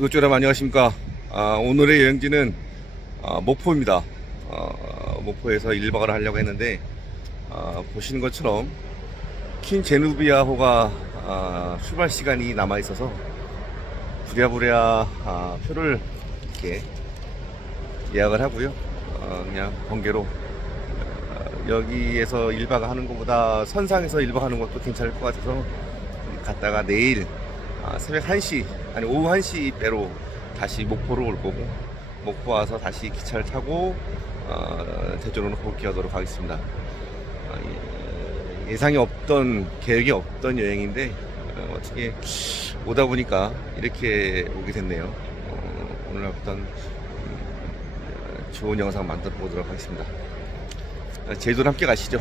구독자 여러분 안녕하십니까? 아, 오늘의 여행지는 아, 목포입니다. 아, 목포에서 1박을 하려고 했는데 아, 보시는 것처럼 킨 제누비아호가 아, 출발 시간이 남아 있어서 부랴부랴 아, 표를 이렇게 예약을 하고요. 어, 그냥 번개로. 아, 여기에서 1박 하는 것보다 선상에서 1박 하는 것도 괜찮을 것 같아서 갔다가 내일 아, 새벽 1시 아니 오후 1시 배로 다시 목포로 올 거고 목포 와서 다시 기차를 타고 어, 대전으로 복귀하도록 하겠습니다. 아, 예, 예상이 없던 계획이 없던 여행인데 어, 어떻게 오다 보니까 이렇게 오게 됐네요. 어, 오늘 어떤 음, 좋은 영상 만들어 보도록 하겠습니다. 아, 제주도 함께 가시죠.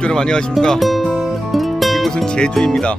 축제를 많이 하십니까? 이곳은 제주입니다.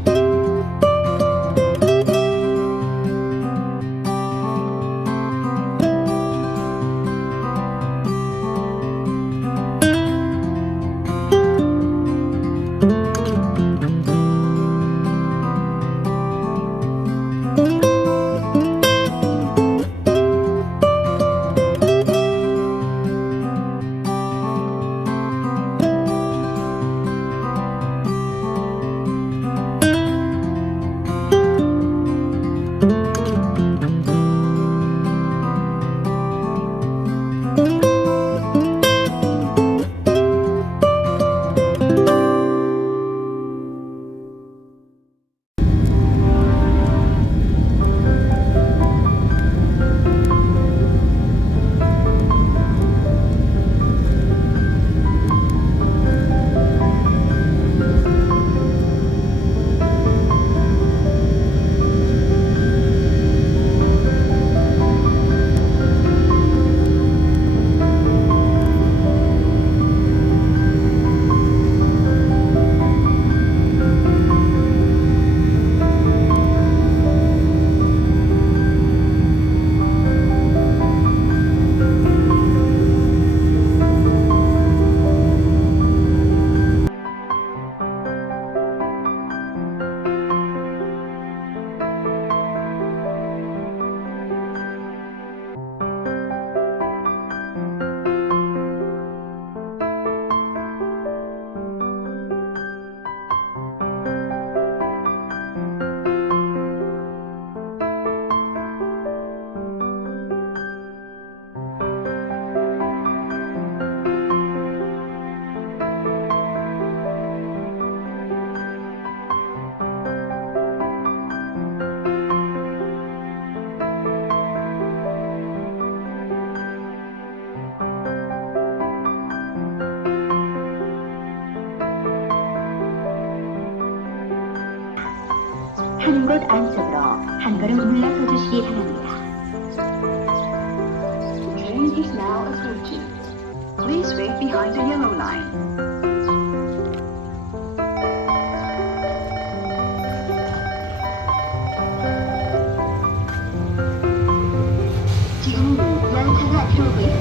타는 곳 안쪽으로 한 걸음 물러서 주시기 바랍니다. Train is now approaching. Please wait behind the yellow line. 지금 열차가 들어오고 있습니다.